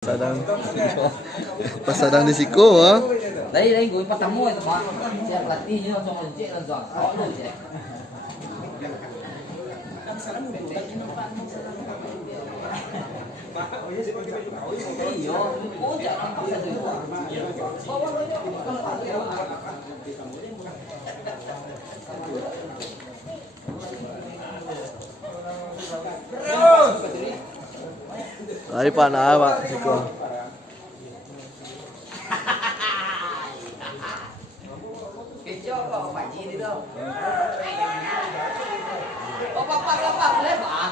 Sadang pasadang di Siko ha. Đấy gue ketemu itu Pak. Siap pelatihnya langsung ngecek langsung. Oh lu cek. Iya, oh jangan paksa itu. Lari panah Pak Siko. Kecok kok Pak Ji itu. Oh Pak boleh Pak.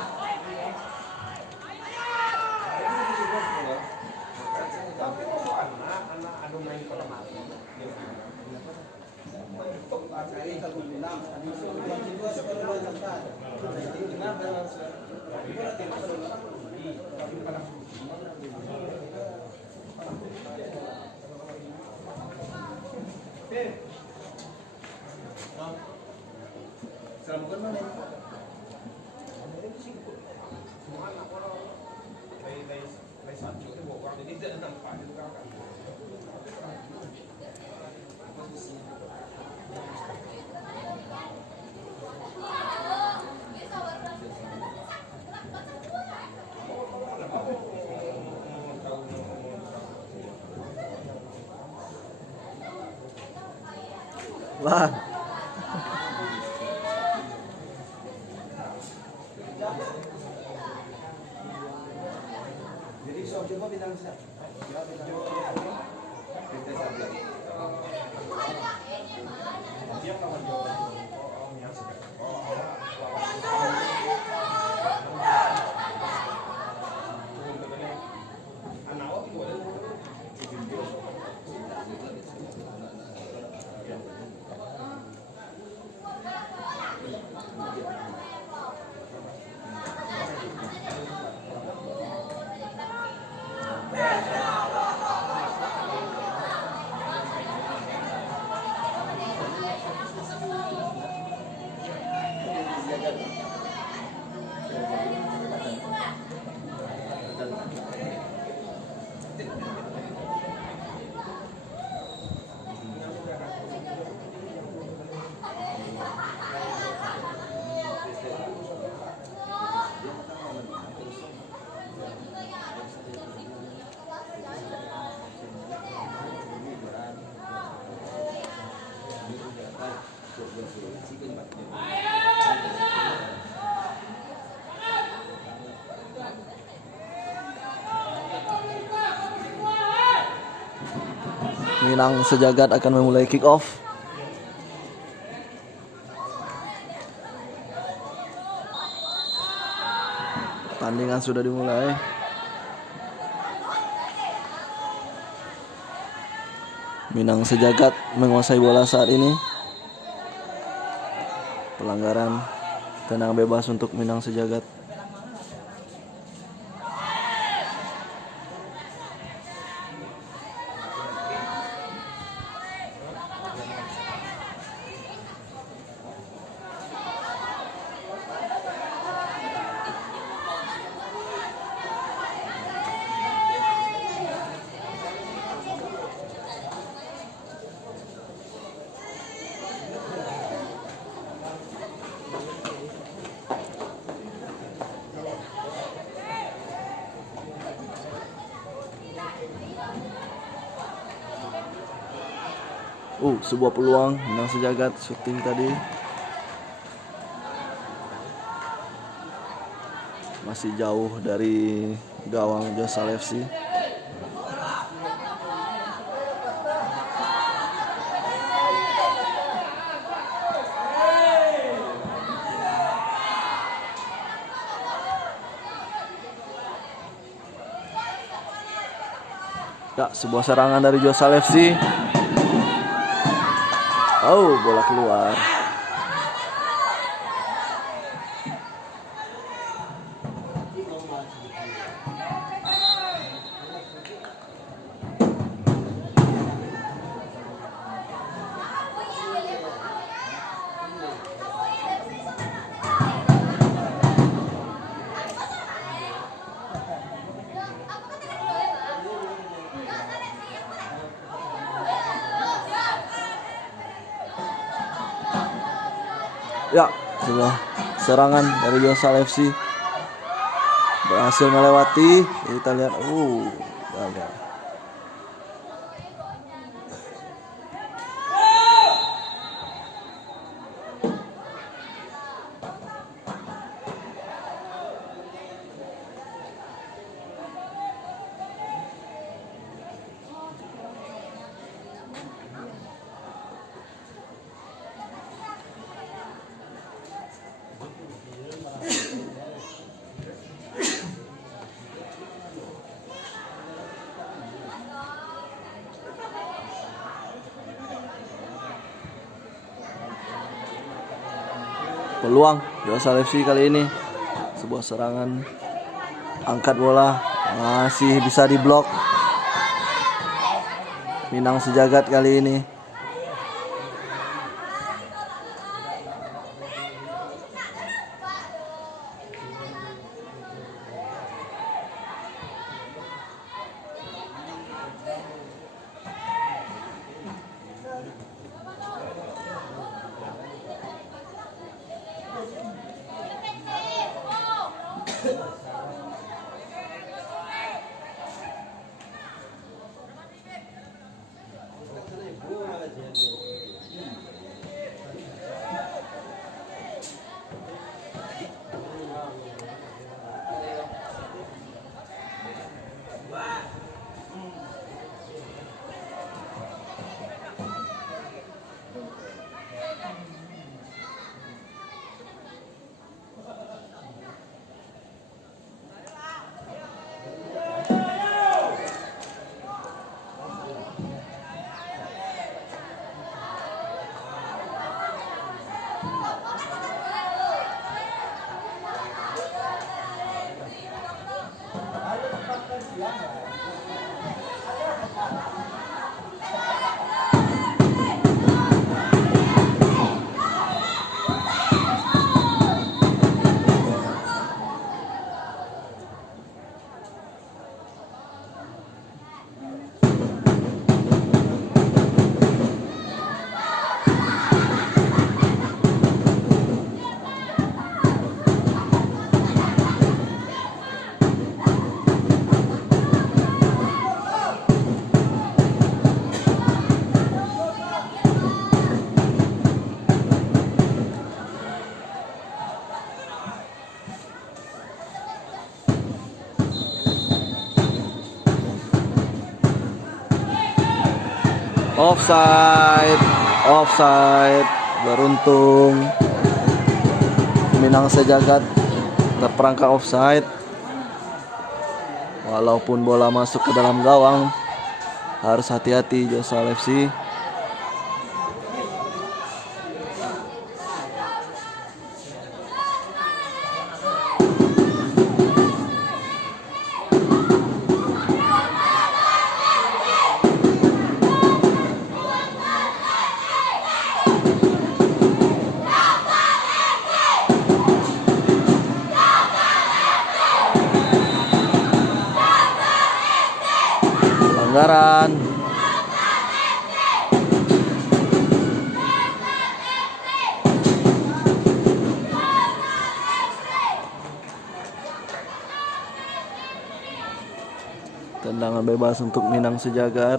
Lah. Jadi coba bilang Minang Sejagat akan memulai kick off. Pertandingan sudah dimulai. Minang Sejagat menguasai bola saat ini. Pelanggaran tenang bebas untuk Minang Sejagat. Sebuah peluang Minang Sejagat syuting tadi. Masih jauh dari gawang Josal FC. Ya, sebuah serangan dari Josal FC. Oh, bola keluar. Ya, sebuah serangan dari Yosal FC berhasil melewati. Kita lihat, gagal. Peluang Yosal FC kali ini, sebuah serangan angkat bola masih bisa diblok Minang Sejagat kali ini. Offside, beruntung Minang Sejagat terperangkap offside. Walaupun bola masuk ke dalam gawang, harus hati-hati Yosal FC. Pelanggaran. Tendangan bebas untuk Minang Sejagat.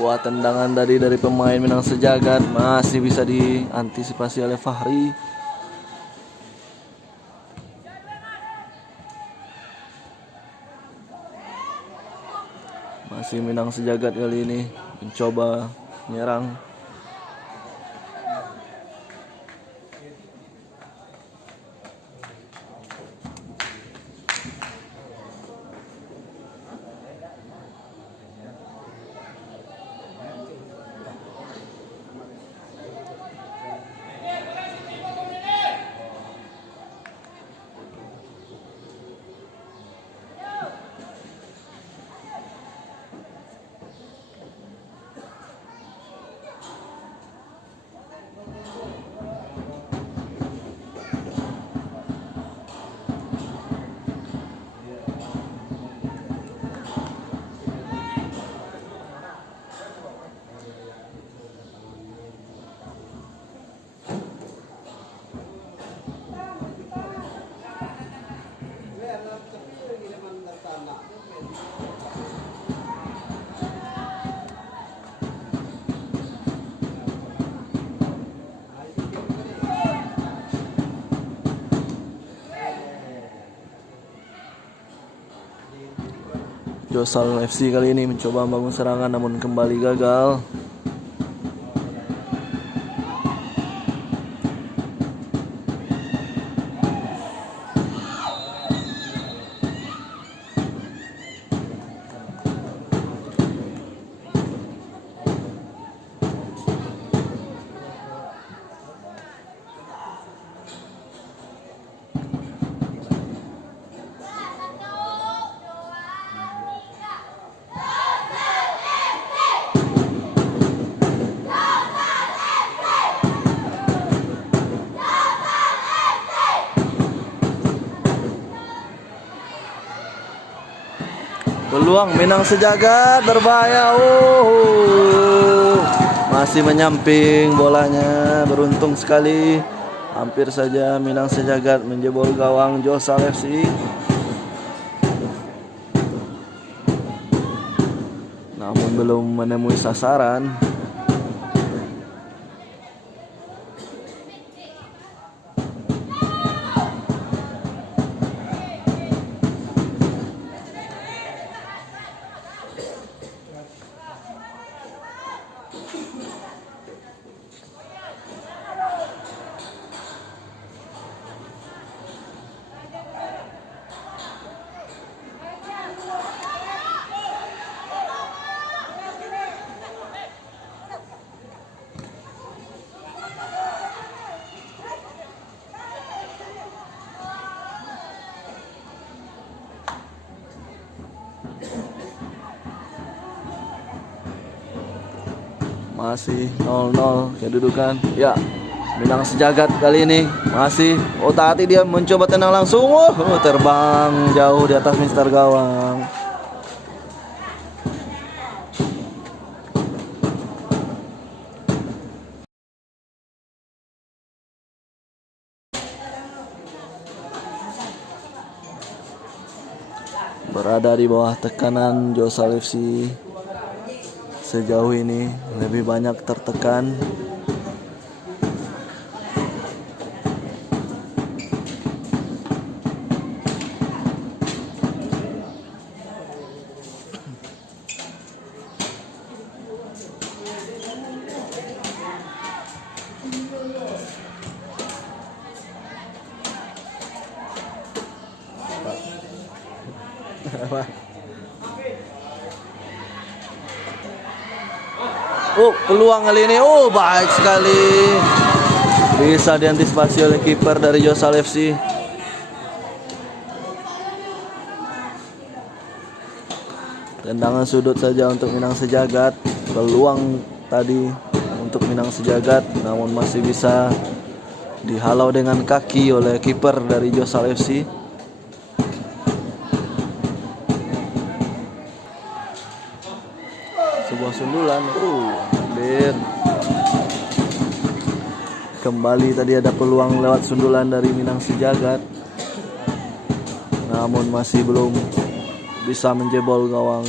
Sebuah tendangan dari pemain Minang Sejagat masih bisa diantisipasi oleh Fahri. Masih Minang Sejagat kali ini mencoba menyerang. Josal FC kali ini mencoba membangun serangan namun kembali gagal. Peluang Minang Sejagat berbahaya. Masih menyamping bolanya, beruntung sekali. Hampir saja Minang Sejagat menjebol gawang Josal FC. Namun belum menemui sasaran. Masih 0-0 kedudukan. Ya, Minang Sejagat kali ini masih Tati dia mencoba tenang langsung. Terbang jauh di atas mister gawang. Berada di bawah tekanan Josal FC. Sejauh ini lebih banyak tertekan. Peluang kali ini, baik sekali, bisa diantisipasi oleh kiper dari Josal FC. Tendangan sudut saja untuk Minang Sejagat. Peluang tadi untuk Minang Sejagat, namun masih bisa dihalau dengan kaki oleh kiper dari Josal FC. Sebuah sundulan, hampir. Kembali tadi ada peluang lewat sundulan dari Minang Sejagat, namun masih belum bisa menjebol gawang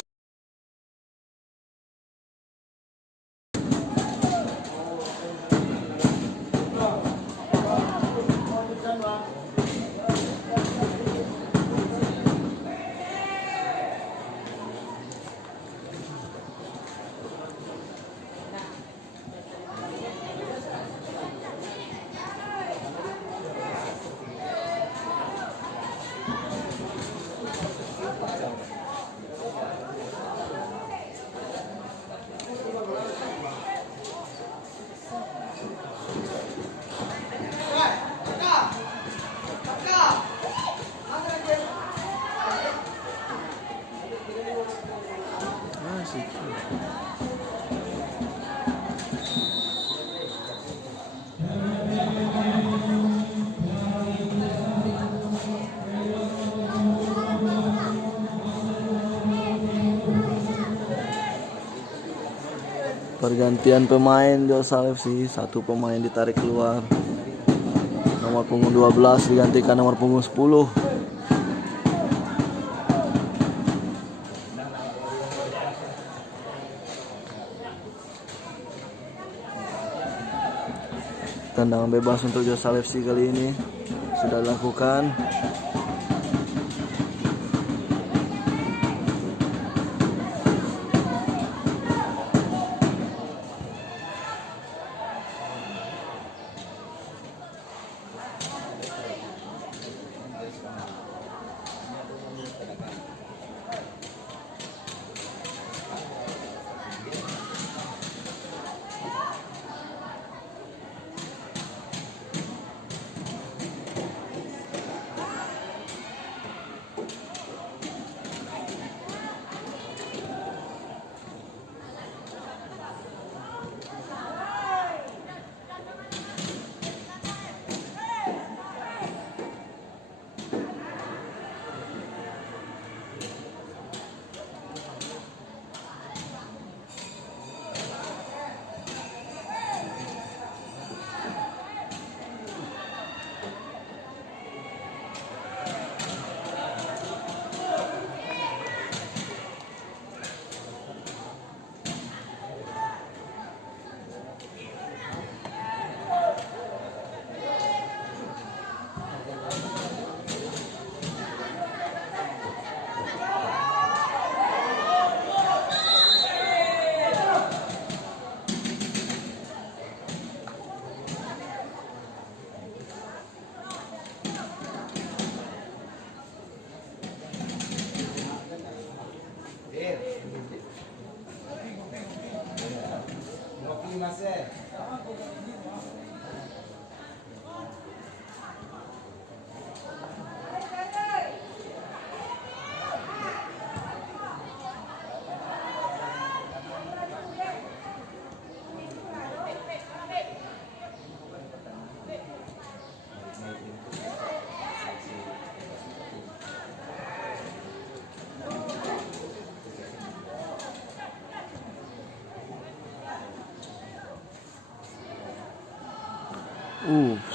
Pergantian pemain Josal FC, satu pemain ditarik keluar. Nomor punggung 12 digantikan nomor punggung 10. Tendangan bebas untuk Josal FC kali ini sudah dilakukan.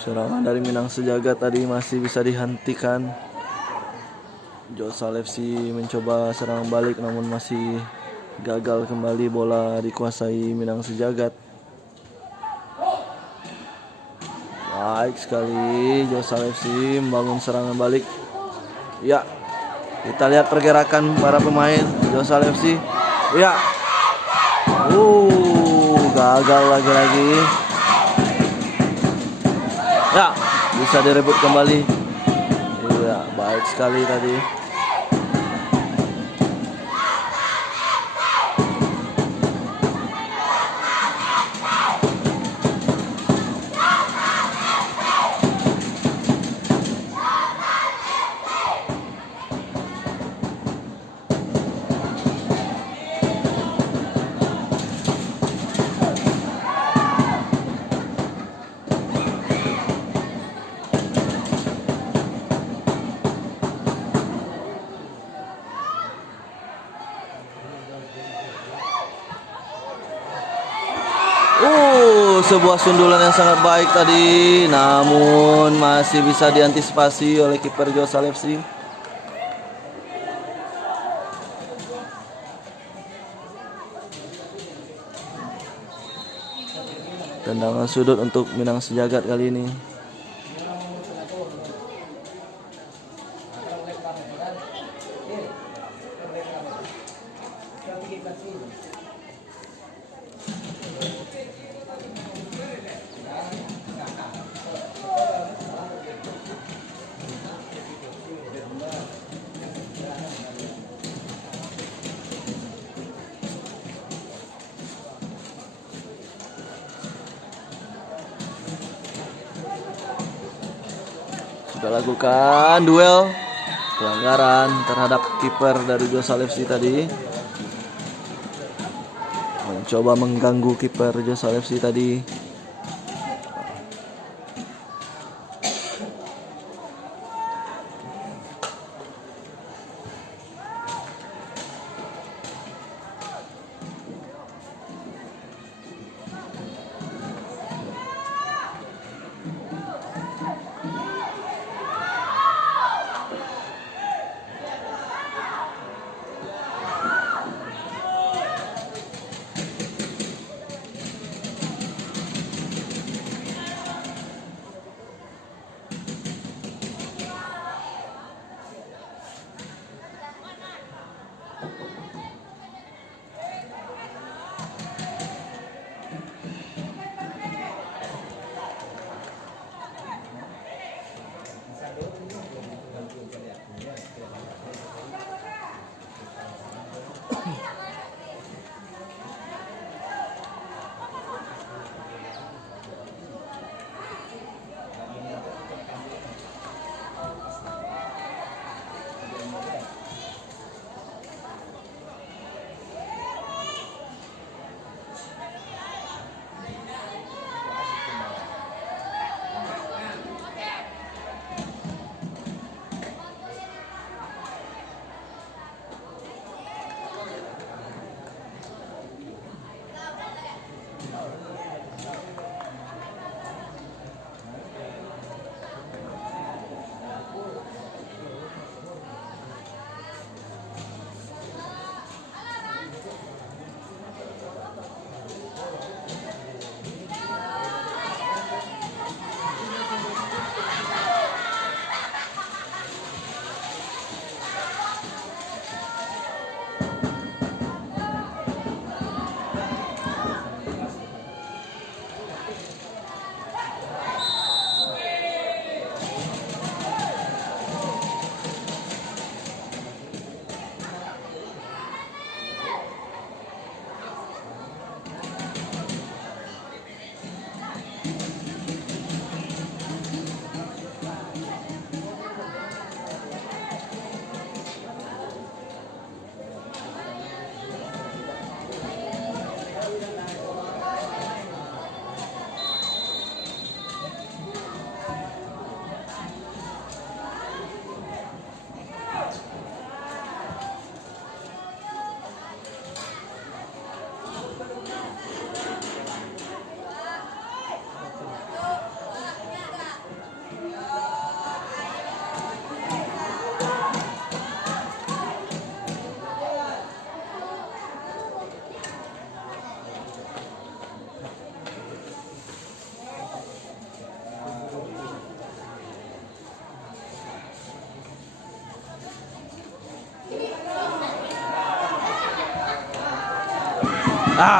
Serangan dari Minang Sejagat tadi masih bisa dihentikan. Josal FC mencoba serang balik namun masih gagal kembali, bola dikuasai Minang Sejagat. Baik sekali Josal FC membangun serangan balik. Ya, kita lihat pergerakan para pemain Josal FC. Ya, gagal lagi-lagi. Ya, bisa direbut kembali. Iya, baik sekali tadi. Sebuah sundulan yang sangat baik tadi, namun masih bisa diantisipasi oleh kiper Josal FC. Tendangan sudut untuk Minang Sejagat kali ini. Sudah lakukan duel pelanggaran terhadap kiper dari Josal FC tadi. Mencoba mengganggu kiper Josal FC tadi.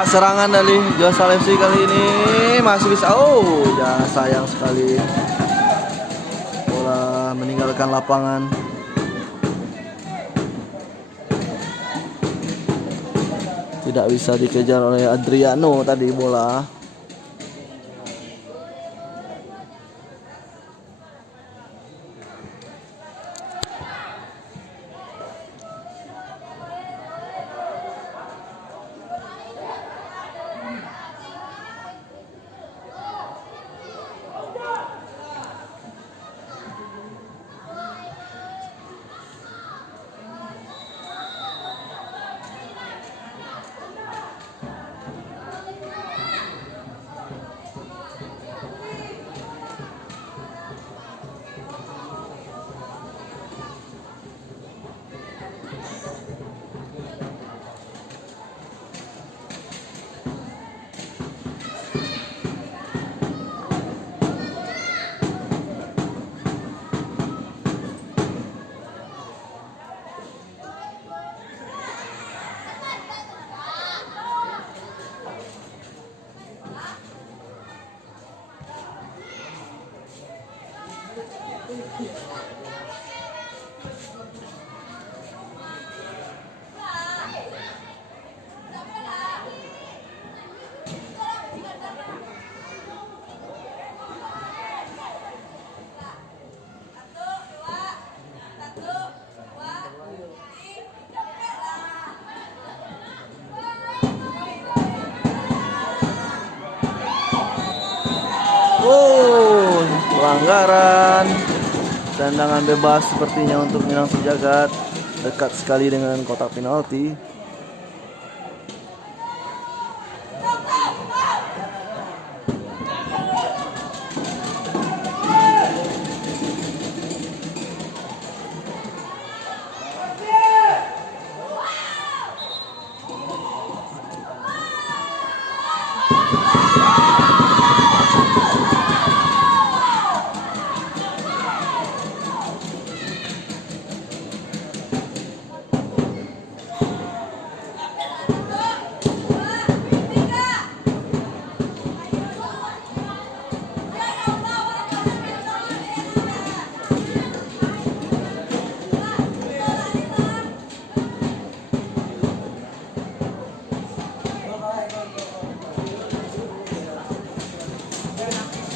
Serangan dari Josal FC kali ini masih bisa. Oh, ya sayang sekali. Bola meninggalkan lapangan. Tidak bisa dikejar oleh Adriano tadi bola. Oh, pelanggaran. Tendangan bebas sepertinya untuk Minang Sejagat. Dekat sekali dengan kotak penalti.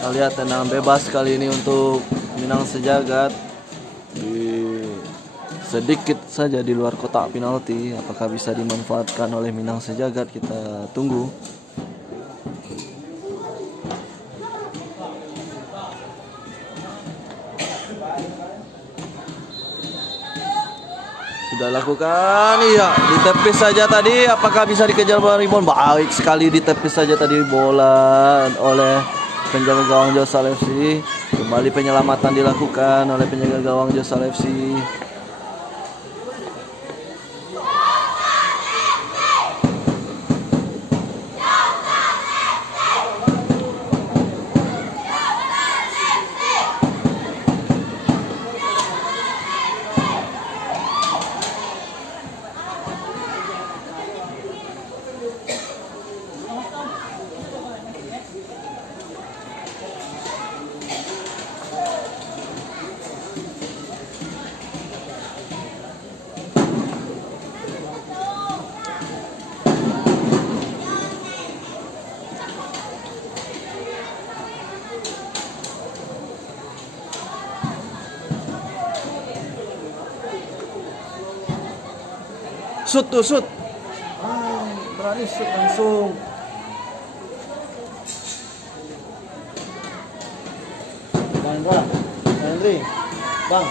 Kita lihat tendangan bebas kali ini untuk Minang Sejagat. Sedikit saja di luar kotak penalti. Apakah bisa dimanfaatkan oleh Minang Sejagat? Kita tunggu. Sudah lakukan, iya, ditepis saja tadi. Apakah bisa dikejar bola rebound? Baik sekali, ditepis saja tadi bola oleh penjaga gawang Josal FC. Kembali penyelamatan dilakukan oleh penjaga gawang Josal FC. Shoot tuh, shoot. Berani shoot langsung. Bang Indra, Bang Indri, Bang.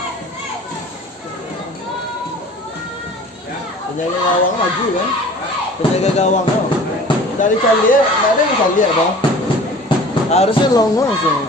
Penjaga gawang maju kan? Penjaga gawang no. Dari Charlie, nggak ada yang Charlie ya Bang? Harusnya long langsung.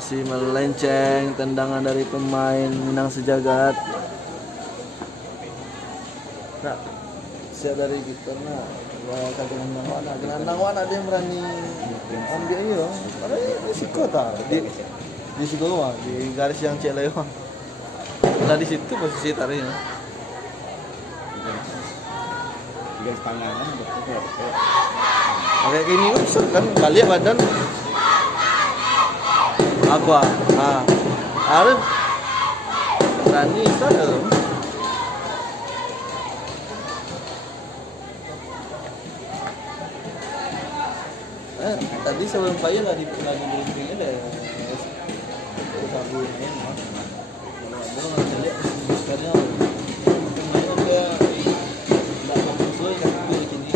masih melenceng tendangan dari pemain Minang Sejagat. Nah, siap dari kiper nah. Gelandang wana dia yang berani ambil ini loh. Karena ini risiko tak di situ loh, di garis yang cek lewat. Nah di situ posisi tariknya. Tiga setengah kan betul. Kayak gini kan balik badan. Aqua. Ah. Harus berani saja. Tadi sebelum payah lagi briefing ada sabu main mas. Kalau ada lihat sekarang pemainnya dia tidak fokus lagi kan gini.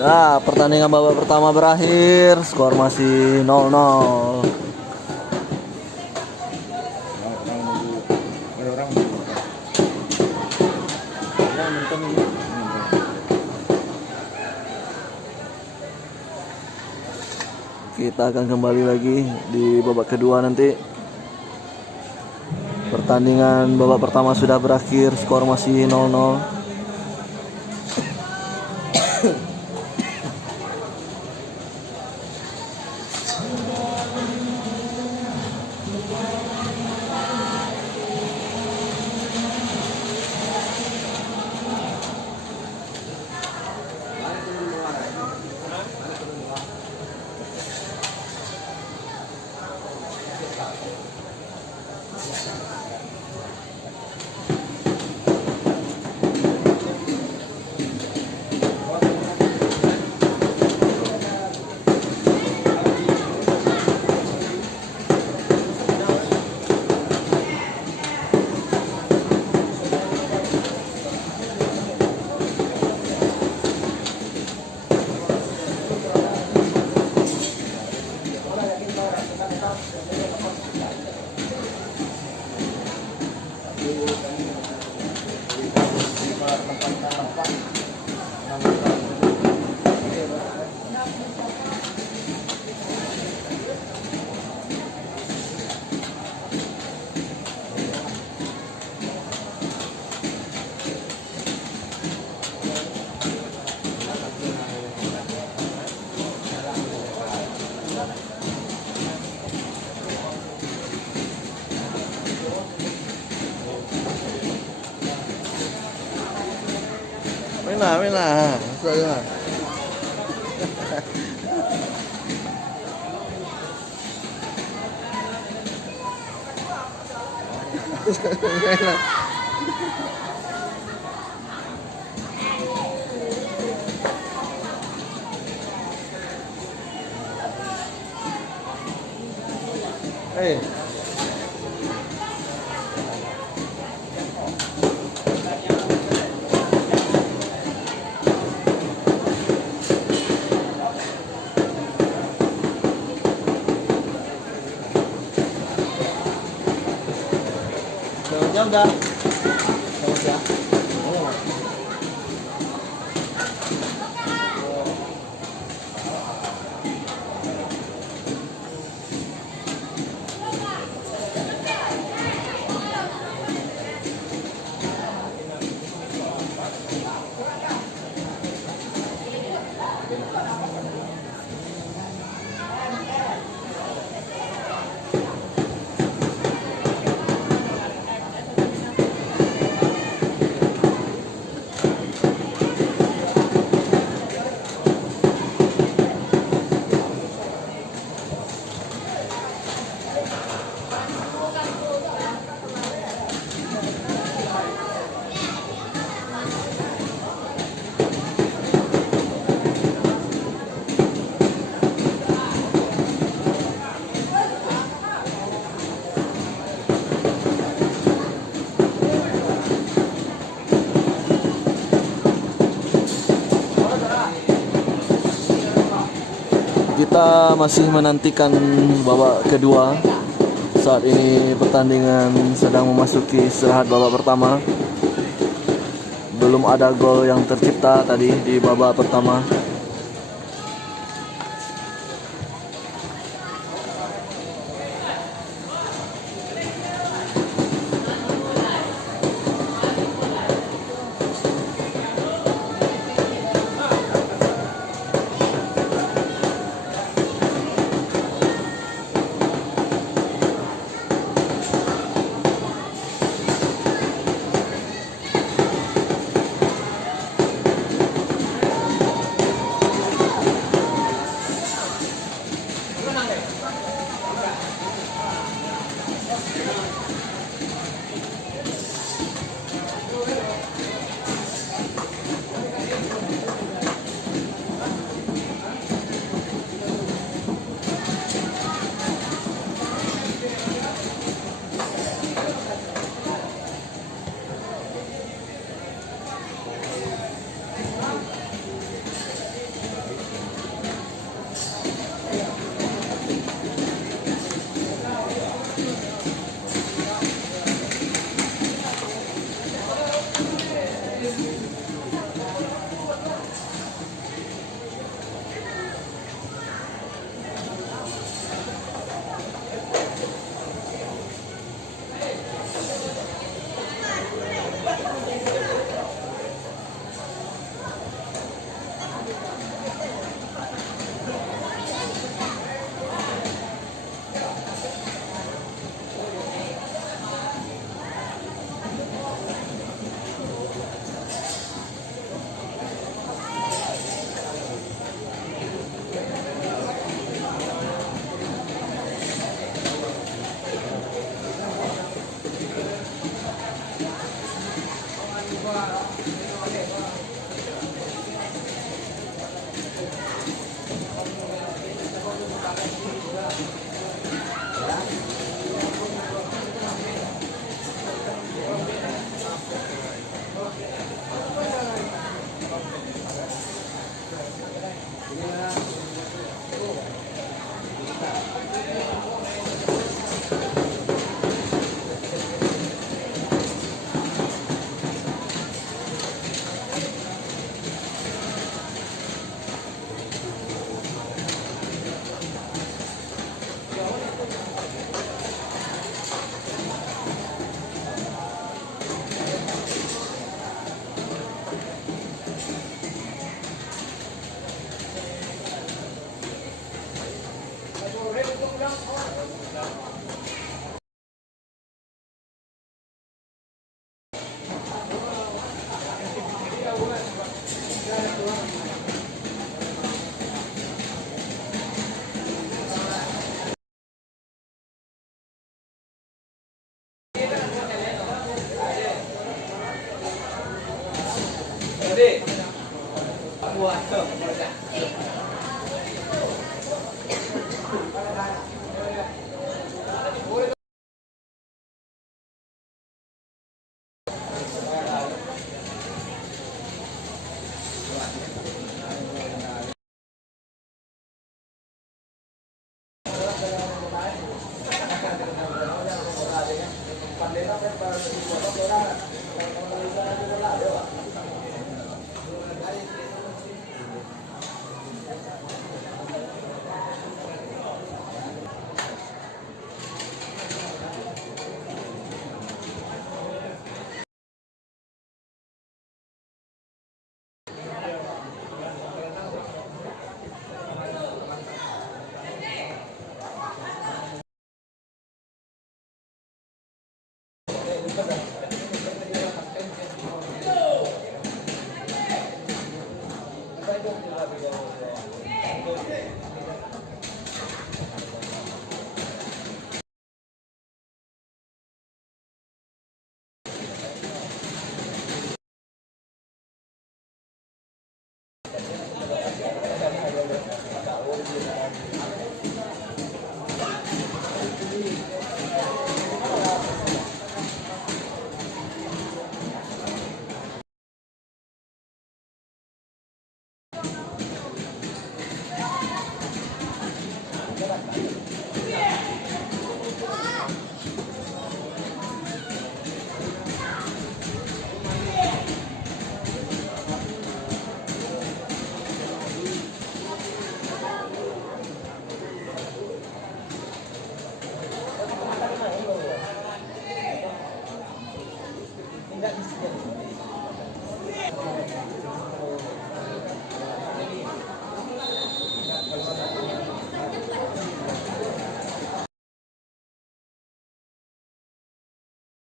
Ya, pertandingan babak pertama berakhir, skor masih 0-0. Kita akan kembali lagi di babak kedua nanti. Pertandingan babak pertama sudah berakhir, skor masih 0-0. Mina. Saya. Hey. Jam dah. Jam dah. kita masih menantikan babak kedua. Saat ini pertandingan sedang memasuki istirahat babak pertama. Belum ada gol yang tercipta tadi di babak pertama.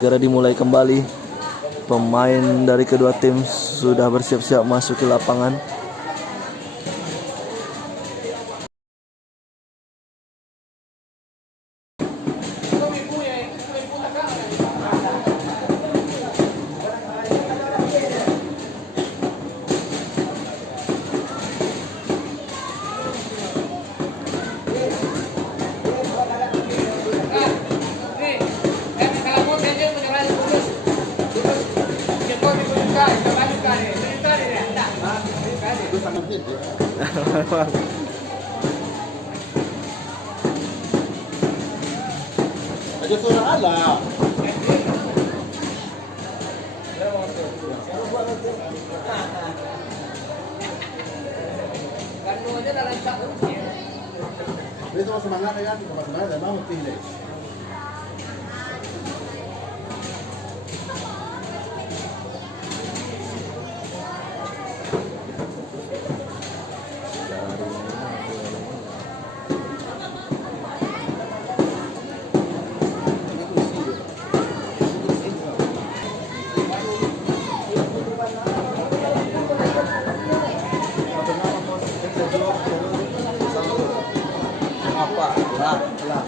segera dimulai kembali. Pemain dari kedua tim sudah bersiap-siap masuk ke lapangan. Aja suara ada. Ini sama semangat ya kan, semangat dan mau tinggi. Apa? Lah.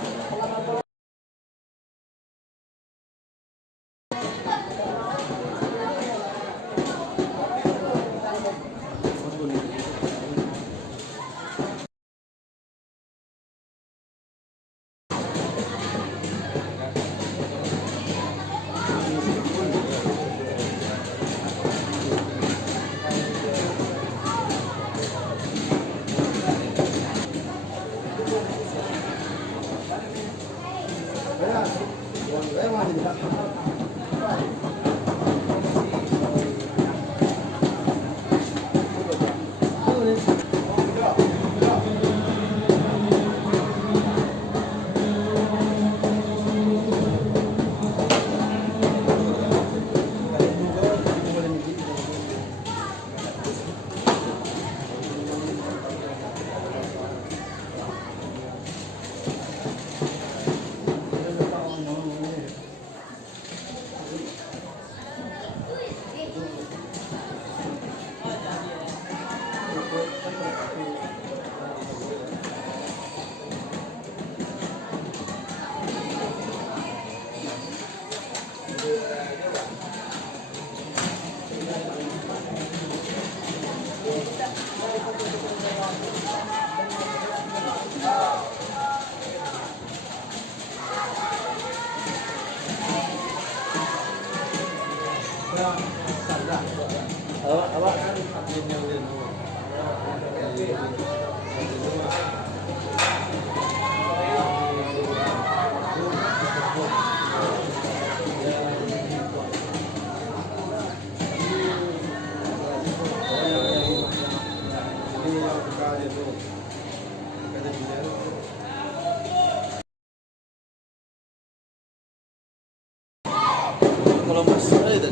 Kalau Mas tadi.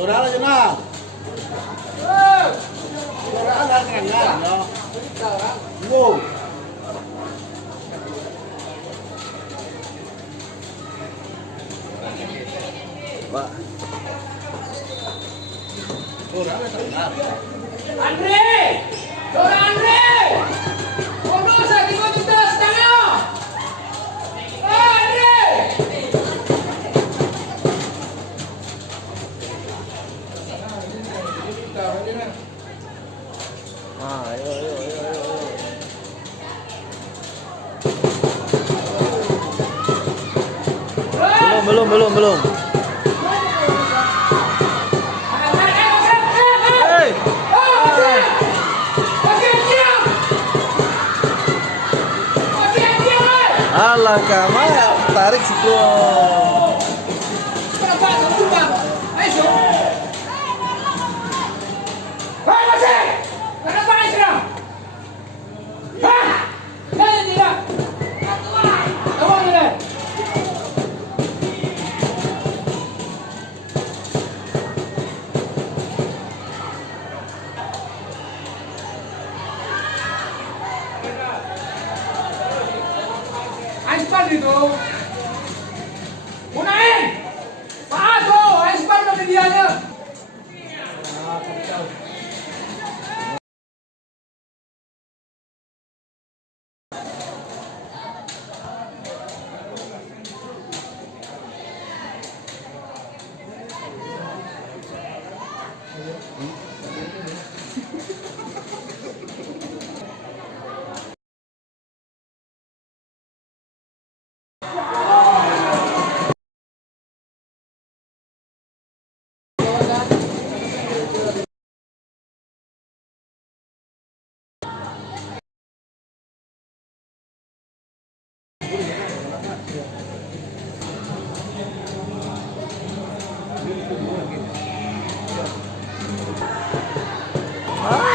Saudara jenah. Saudara kan kenal, no. Wow. Pak. Saudara kenal. Andre! Dora Andre! Kono sa gimana kita setengah? Andre! Ayo, ayo, ayo, ayo. Belum. Hey! Alah, kamu tarik si bro. Aispan itu. Munain. Masuk, Aispan udah medianya.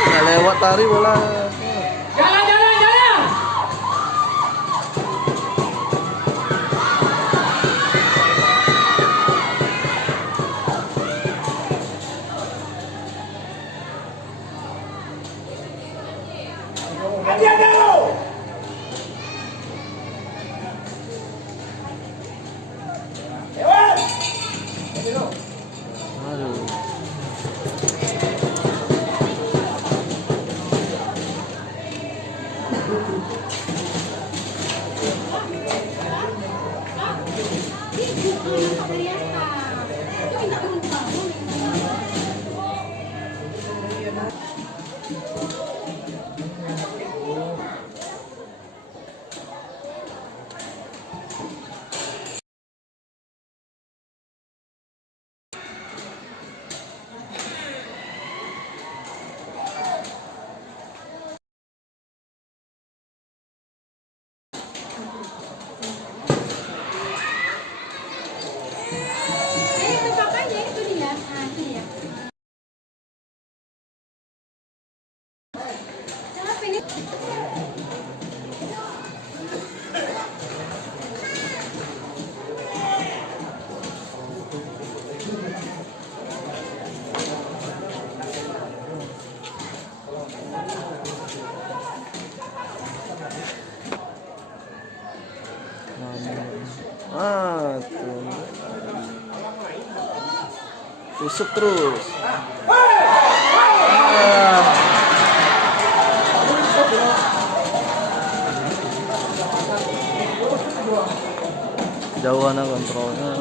Nggak lewat tari bola. Jalan. Aduh. Tebak aja itu dia. Nah, itu dia. Kenapa ini? Tuh. Tusuk terus. Jauhan kontrolnya.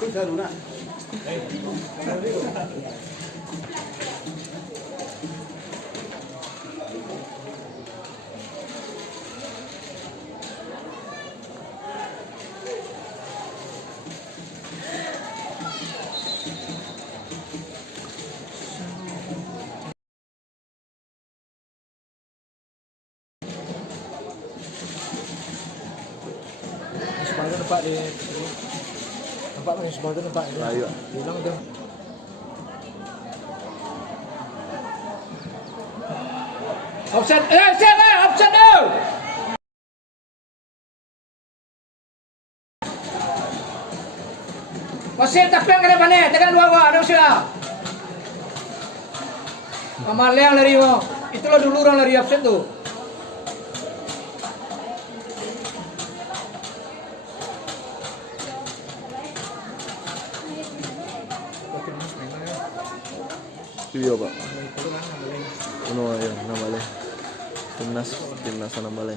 Cứ chờ đúng ạ. Semuanya nampak di nampak nih semua itu nampak itu. Ayo. Hilang tuh. Offset, siap offset dulu. Masih tapi yang kena mana? Tekan dua gua, ada usia. Amal yang lari mo. Itulah dulu orang lari offset tuh. Iya pak. Uno ya Nambale. Timnas Nambale.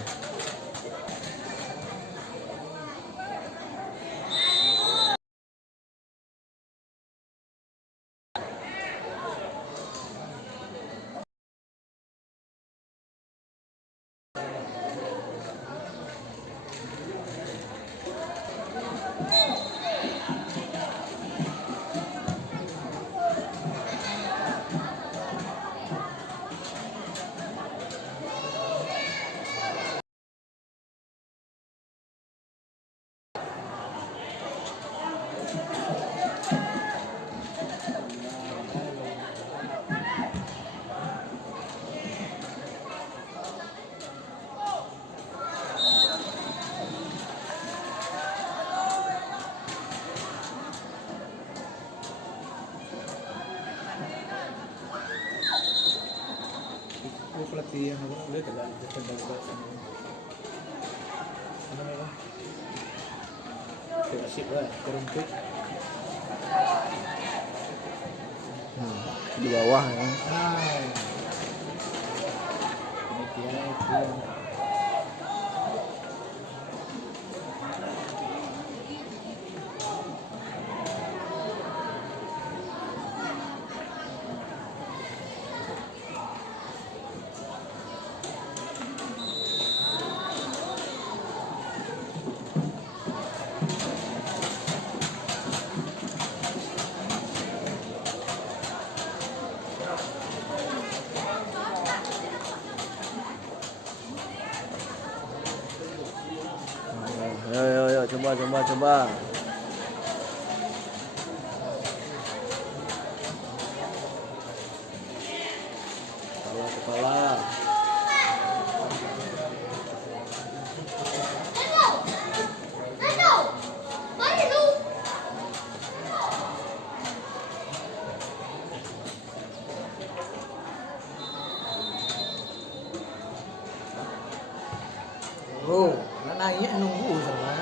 Pelatih yang apa boleh tidak terdapat apa namanya tidak sip lah terumpit Di bawah ya. demikian itu Yo, coba. Kepala. oh naiknya nunggu sama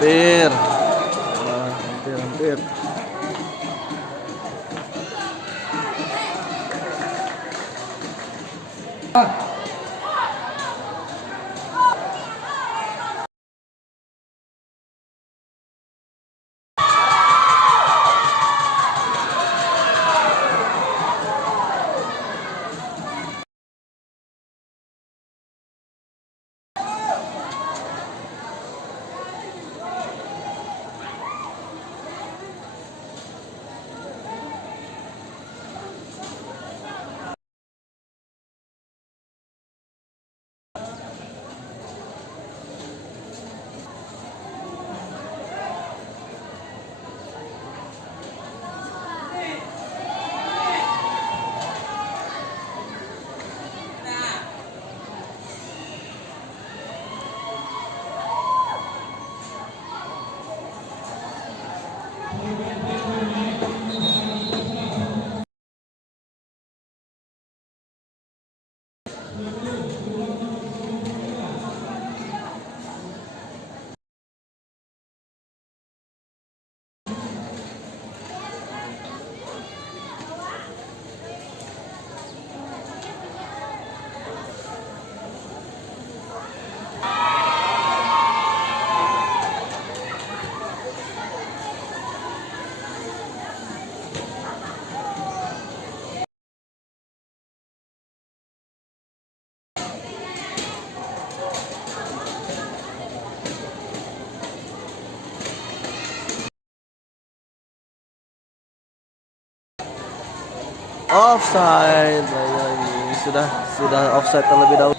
Hampir. Wah, hampir. Offside lagi. Sudah offside terlebih dahulu.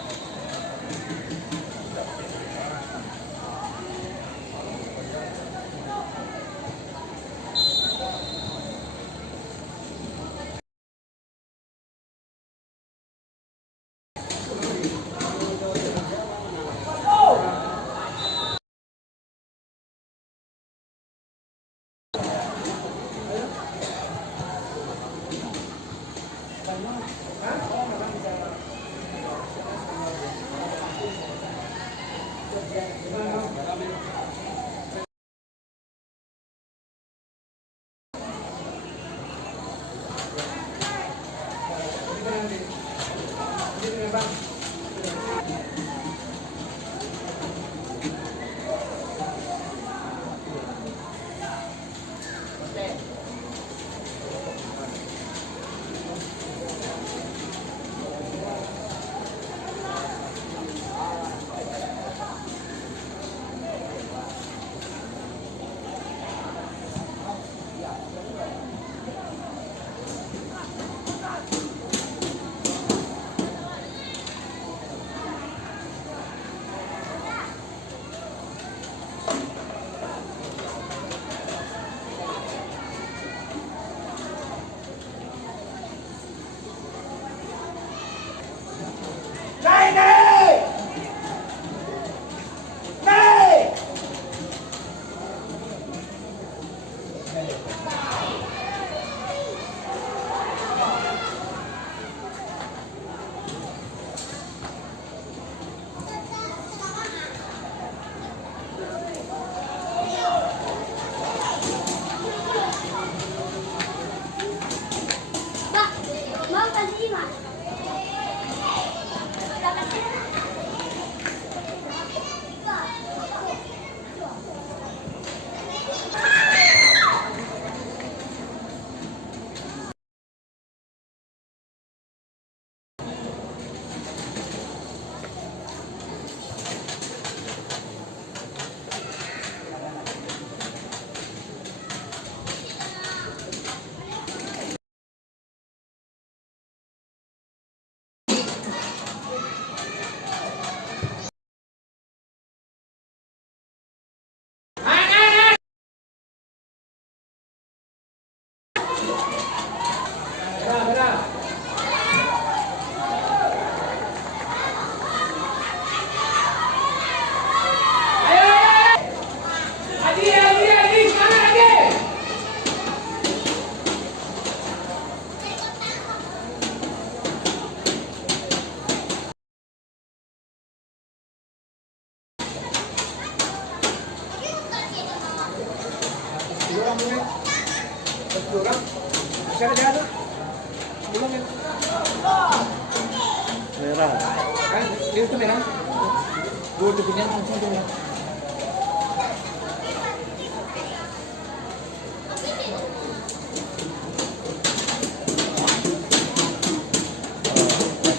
Merah. Kan, itu merah. Dua tubuhnya langsung tuh merah.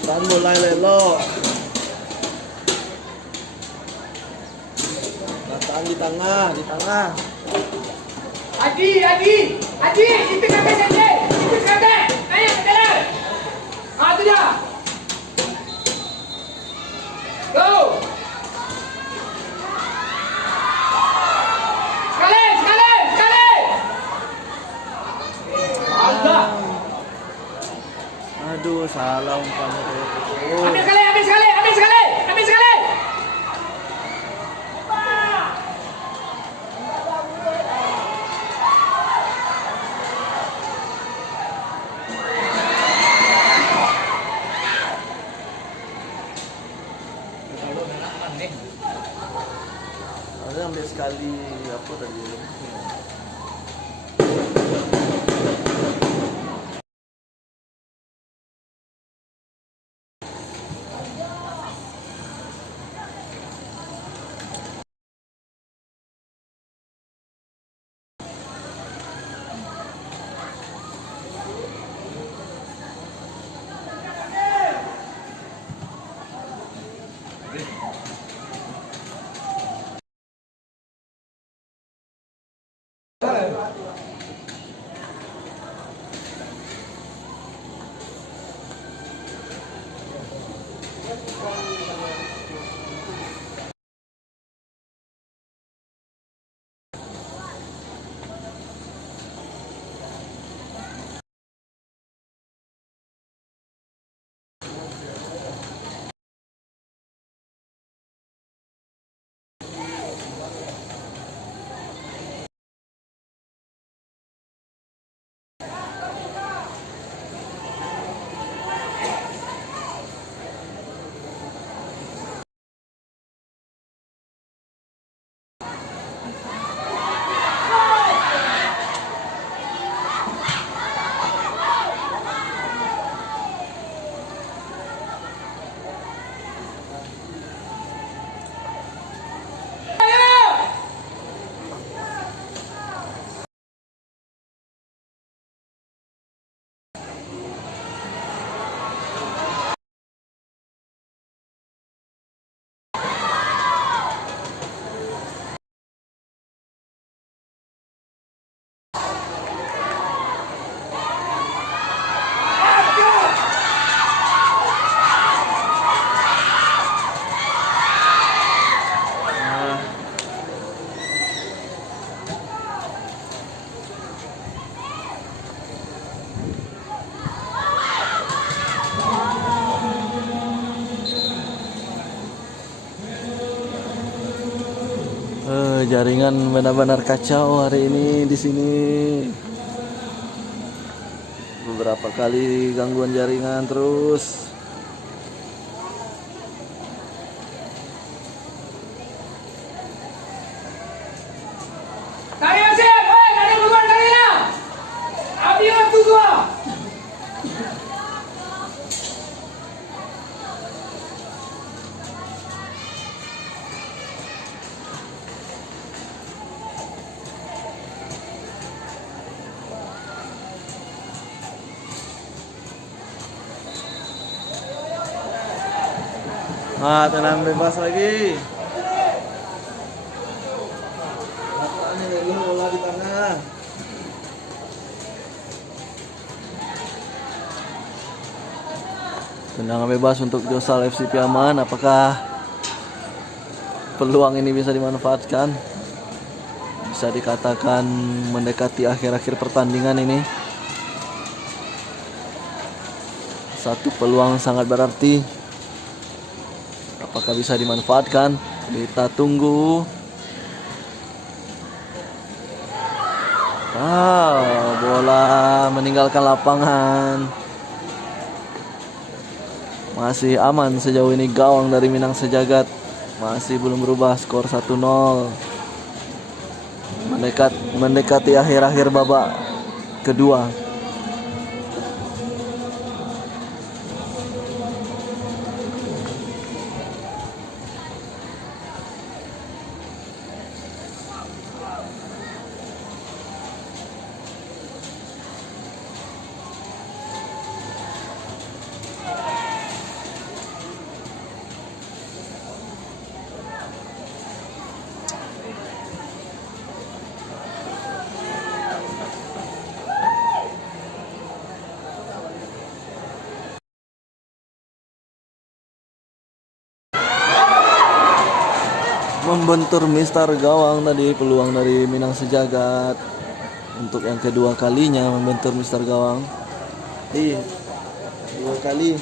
Tan mulai lelok. Datang di tengah, di tengah. Adi, itu kakek saja. Itu kakek. Ayo ke dalam. Ah, itu dia. Go. Sekali. Ada. Aduh, salah umpannya. Oh. Ambil sekali. Ada ambil sekali apa tadi? Jaringan benar-benar kacau hari ini di sini. Beberapa kali gangguan jaringan terus. Tarik masih, ada duluan tarinya. Abi waktu gua. Tenang bebas lagi. Ini dulu bola di tengah. Tendangan bebas untuk Josal FC Piaman. Apakah peluang ini bisa dimanfaatkan? Bisa dikatakan mendekati akhir-akhir pertandingan ini. Satu peluang sangat berarti. Apakah bisa dimanfaatkan? Kita tunggu. Bola meninggalkan lapangan. Masih aman sejauh ini gawang dari Minang Sejagat. Masih belum berubah, skor 1-0. Mendekati akhir-akhir babak kedua. membentur Mister Gawang tadi, peluang dari Minang Sejagat untuk yang kedua kalinya membentur Mister Gawang. Iya, 2 kali.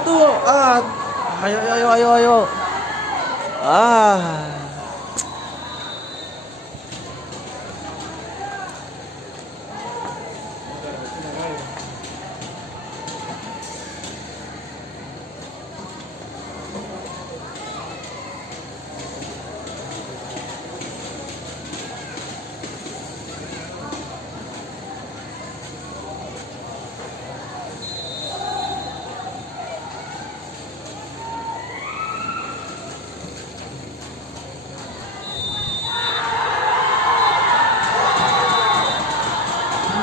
Tuh. Ayo. Ah.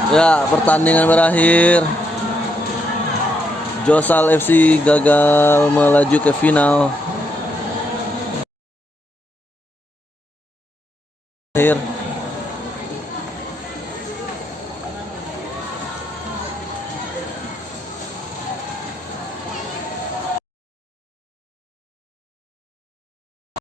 Ya, pertandingan berakhir. Josal FC gagal melaju ke final. Akhir.